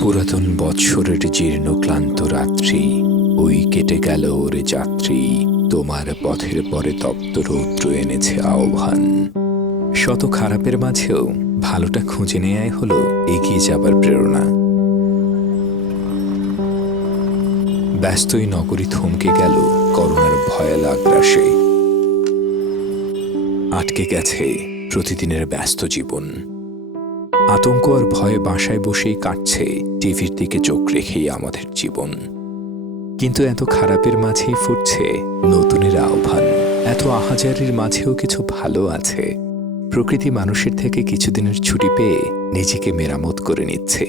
পুরাতন বৎসরের জীর্ণ ক্লান্ত রাত্রি, ওই কেটে গেল ওরে যাত্রী, তোমার পথের পরে তপ্ত রৌদ্র এনেছে আহ্বান। শত খারাপের মাঝেও ভালোটা খুঁজে নেয়াই হলো এগিয়ে যাবার প্রেরণা। ব্যস্তই নগরী থমকে গেল করোনার ভয়াল আগ্রাসে। আটকে গেছে প্রতিদিনের ব্যস্ত জীবন। আতঙ্ক আর ভয়ে বাসায় বসেই কাটছে টিভির দিকে চোখ রেখেই আমাদের জীবন। কিন্তু এত খারাপের মাঝেই ফুটছে নতুনের আহ্বান। এত আহাজারির মাঝেও কিছু ভালো আছে। প্রকৃতি মানুষের থেকে কিছুদিনের ছুটি পেয়ে নিজেকে মেরামত করে নিচ্ছে।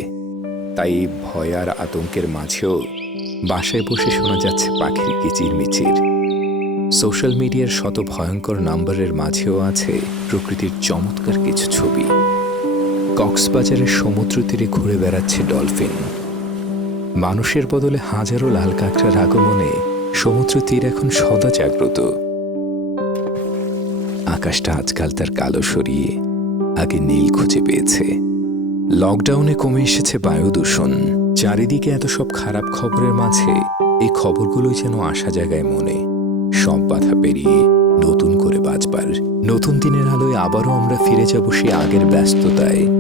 তাই ভয় আর আতঙ্কের মাঝেও বাসায় বসে শোনা যাচ্ছে পাখির কিচিরমিচির। সোশ্যাল মিডিয়ার শত ভয়ঙ্কর নাম্বারের মাঝেও আছে প্রকৃতির চমৎকার কিছু ছবি। কক্সবাজারের সমুদ্র তীরে ঘুরে বেড়াচ্ছে ডলফিন। মানুষের বদলে হাজারো লাল কাঁকড়ার আগমনে সমুদ্র তীর এখন সদা জাগ্রত। আকাশটা আজকাল তার কালো সরিয়ে আগে নীল খুঁজে পেয়েছে। লকডাউনে কমে এসেছে বায়ু দূষণ। চারিদিকে এত সব খারাপ খবরের মাঝে এই খবরগুলোই যেন আসা জায়গায় মনে। সব বাধা পেরিয়ে নতুন করে বাঁচবার, নতুন দিনের আলোয় আবারও আমরা ফিরে যাব সেই আগের ব্যস্ততায়।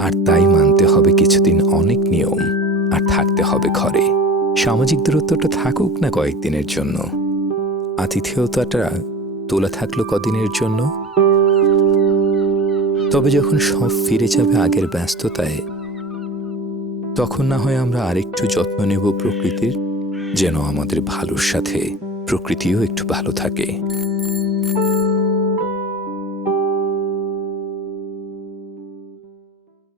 আর তাই মানতে হবে কিছুদিন অনেক নিয়ম, আর থাকতে হবে ঘরে। সামাজিক দূরত্বটা থাকুক না কয়েকদিনের জন্য, আতিথেয়তাটা তোলা থাকলো কদিনের জন্য। তবে যখন সব ফিরে যাবে আগের ব্যস্ততায়, তখন না হয় আমরা আরেকটু যত্ন নেব প্রকৃতির, যেন আমাদের ভালোর সাথে প্রকৃতিও একটু ভালো থাকে।